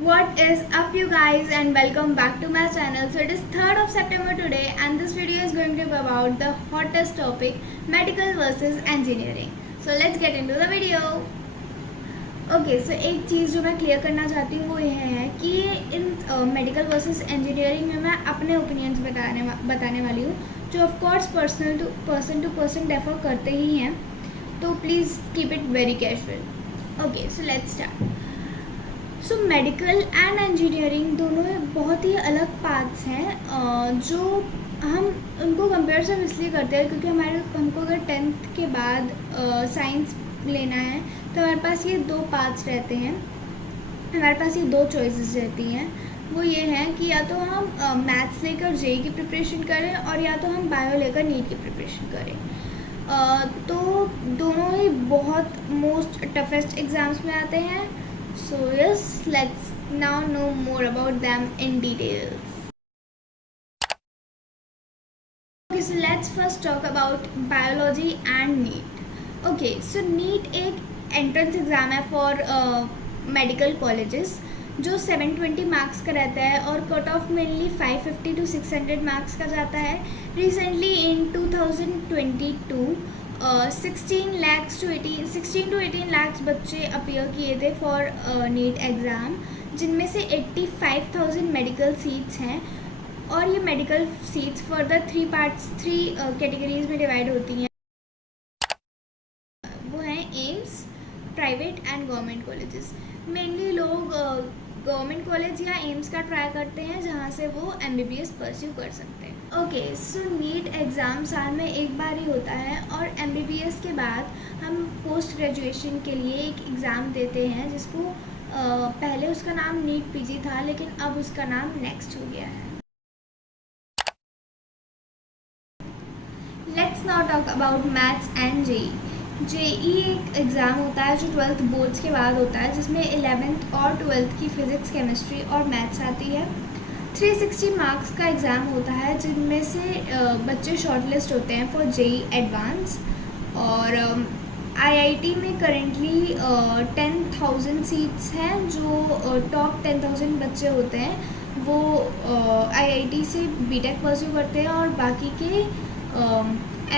What is up you guys and welcome back to my channel. So it is 3rd of September today and this video is going to be about the hottest topic, medical versus engineering. So let's get into the video. Okay so एक चीज़ जो मैं clear करना चाहती हूँ वो ये है कि इन मेडिकल वर्सेस इंजीनियरिंग में मैं अपने ओपिनियंस बताने वाली हूँ जो of course person to person differ करते ही हैं, तो please keep it very casual. Okay so let's start. So medical and engineering दोनों बहुत ही अलग पाथ्स हैं जो हम उनको कंपेयर सिर्फ इसलिए करते हैं क्योंकि हमको अगर 10th के बाद साइंस लेना है तो हमारे पास ये दो पाथ्स रहते हैं, हमारे पास ये दो चॉइसेस रहती हैं. वो ये हैं कि या तो हम मैथ्स लेकर जेई की प्रिपरेशन करें और या तो हम बायो लेकर नीट की प्रिपरेशन करें. तो दोनों ही बहुत मोस्ट टफेस्ट एग्ज़ाम्स में आते हैं. So yes, let's now know more about them in details. Okay, so let's first talk about biology and NEET. Okay so NEET एक एंट्रेंस एग्ज़ाम है फॉर मेडिकल कॉलेजेस जो 720 मार्क्स का रहता है और cut off mainly 550 to 600 marks का जाता है. रिसेंटली इन 2022 16 to 18 लाख बच्चे अपीयर किए थे फॉर नीट एग्ज़ाम, जिनमें से 85,000 मेडिकल सीट्स हैं. और ये medical seats for the three categories में डिवाइड होती हैं. AIIMS, private and government colleges. Mainly लोग गवर्नमेंट कॉलेज या एम्स का ट्राई करते हैं जहाँ से वो MBBS परस्यू कर सकते हैं. ओके सो नीट एग्ज़ाम साल में एक बार ही होता है और MBBS के बाद हम पोस्ट ग्रेजुएशन के लिए एक एग्ज़ाम देते हैं जिसको पहले उसका नाम नीट PG था लेकिन अब उसका नाम नेक्स्ट हो गया है. Let's now talk about maths and JEE एक एग्ज़ाम होता है जो 12th बोर्ड्स के बाद होता है जिसमें 11th और 12th की फ़िज़िक्स, केमिस्ट्री और मैथ्स आती है. 360 मार्क्स का एग्ज़ाम होता है जिनमें से बच्चे शॉर्टलिस्ट होते हैं फॉर जेई एडवांस. और IIT में करेंटली 10,000 सीट्स हैं. जो टॉप 10,000 बच्चे होते हैं वो IIT से BTech परस्यू करते हैं और बाकी के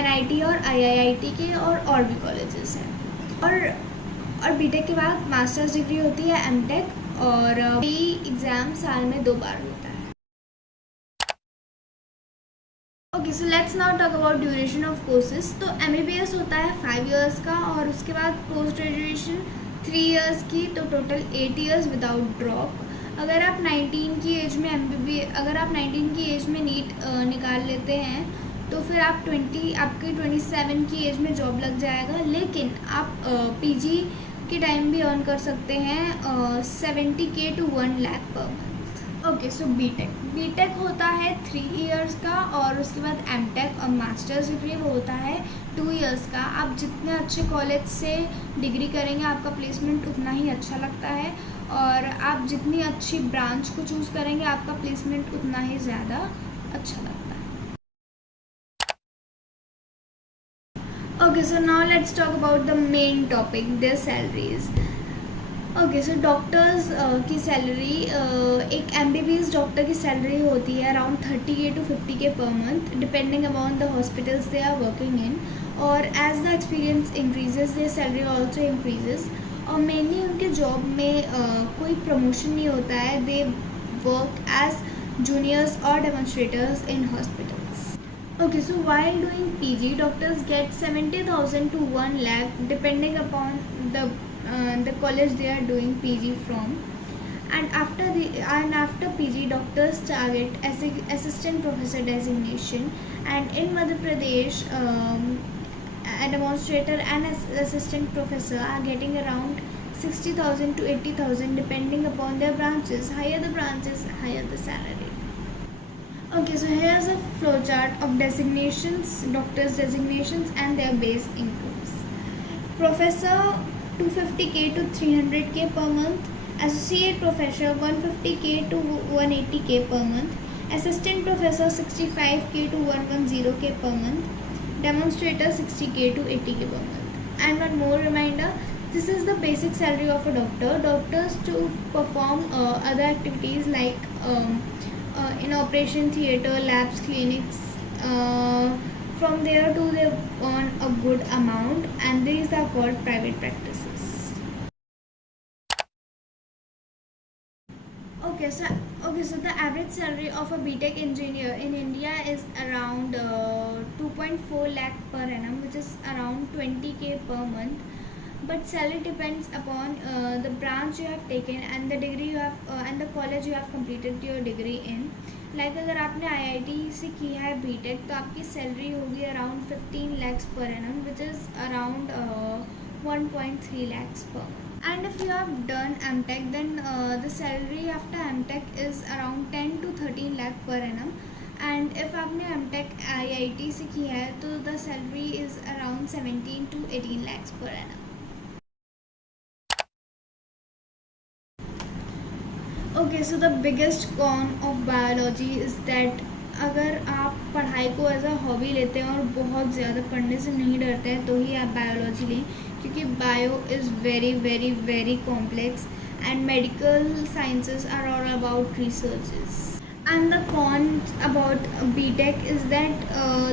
NIT और IIT के और भी कॉलेजेस हैं. और BTech के बाद मास्टर्स डिग्री होती है MTech और ये एग्ज़ाम साल में 2 बार होता है. Okay so let's now talk about duration of courses. तो MBBS होता है 5 इयर्स का और उसके बाद पोस्ट ग्रेजुएशन 3 इयर्स की, तो टोटल 8 इयर्स विदाउट ड्रॉप. अगर आप 19 की एज में नीट निकाल लेते हैं तो फिर आपकी 27 की एज में जॉब लग जाएगा. लेकिन आप PG के टाइम भी अर्न कर सकते हैं 70K to 1 lakh पर मंथ. ओके सो बीटेक होता है 3 इयर्स का और उसके बाद MTech और मास्टर्स डिग्री वो होता है 2 इयर्स का. आप जितने अच्छे कॉलेज से डिग्री करेंगे आपका प्लेसमेंट उतना ही अच्छा लगता है और आप जितनी अच्छी ब्रांच को चूज़ करेंगे आपका प्लेसमेंट उतना ही ज़्यादा अच्छा लगता है. Okay, so now let's talk about the main topic, their salaries. Okay, so doctors की सैलरी एक MBBS डॉक्टर की सैलरी होती है around 30K to 50K per month depending upon the hospitals they are working in. और as the experience increases their salary also increases. और mainly उनके job में कोई प्रमोशन नहीं होता है. दे वर्क एज जूनियर्स और demonstrators in hospitals. Okay, so while doing PG, doctors get 70,000 to 1 lakh depending upon the college they are doing PG from. And after PG, doctors target assistant professor designation. And in Madhya Pradesh, a demonstrator and assistant professor are getting around 60,000 to 80,000 depending upon their branches. Higher the branches, higher the salary. Okay, so here's a flowchart of designations, doctors' designations and their base incomes. Professor 250K to 300K per month. Associate Professor 150K to 180K per month. Assistant Professor 65K to 110K per month. Demonstrator 60K to 80K per month. And one more reminder, This is the basic salary of a doctor. Doctors to perform other activities like in operation theater, labs, clinics. From there to they earn a good amount, and these are called private practices. Okay, so the average salary of a BTech engineer in India is around 2.4 lakh per annum, which is around 20k per month. But salary depends upon the branch you have taken and the degree you have and the college you have completed your degree in. Like अगर आपने IIT से की है BTech तो आपकी salary होगी around 15 lakhs per annum, which is around 1.3 lakhs per month. And if you have done MTech, then the salary after MTech is around 10 to 13 lakh per annum. And if आपने MTech IIT से की है तो the salary is around 17 to 18 lakhs per annum. Okay, so the biggest con of biology is that अगर आप पढ़ाई को as a hobby लेते हैं और बहुत ज़्यादा पढ़ने से नहीं डरते हैं तो ही आप बायोलॉजी लें, क्योंकि bio is very very very complex and medical sciences are all about researches. And the con about BTech is that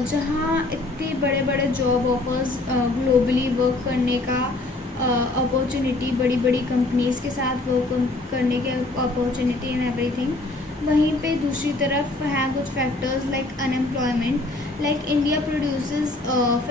जहाँ इतने बड़े बड़े जॉब ऑफर्स ग्लोबली वर्क करने का अपॉर्चुनिटी, बड़ी बड़ी कंपनीज़ के साथ वर्क करने के अपॉर्चुनिटी एंड एवरीथिंग, वहीं पे दूसरी तरफ हैं कुछ factors like unemployment. Like India produces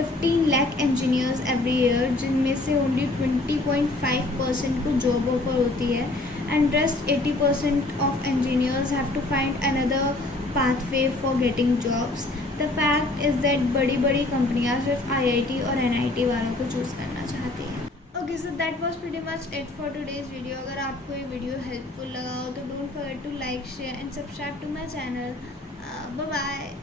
15 lakh engineers every year, जिनमें से ओनली 20.5% को जॉब ऑफर होती है and rest 80% of engineers have to find another pathway for getting jobs. The fact is that बड़ी बड़ी कंपनियाँ सिर्फ IIT और NIT वालों को चूज़ करना चाहती हैं. Okay, so that was pretty much it for today's video. अगर आपको ये वीडियो हेल्पफुल लगा हो तो don't forget to like, share and subscribe to my channel. Bye bye.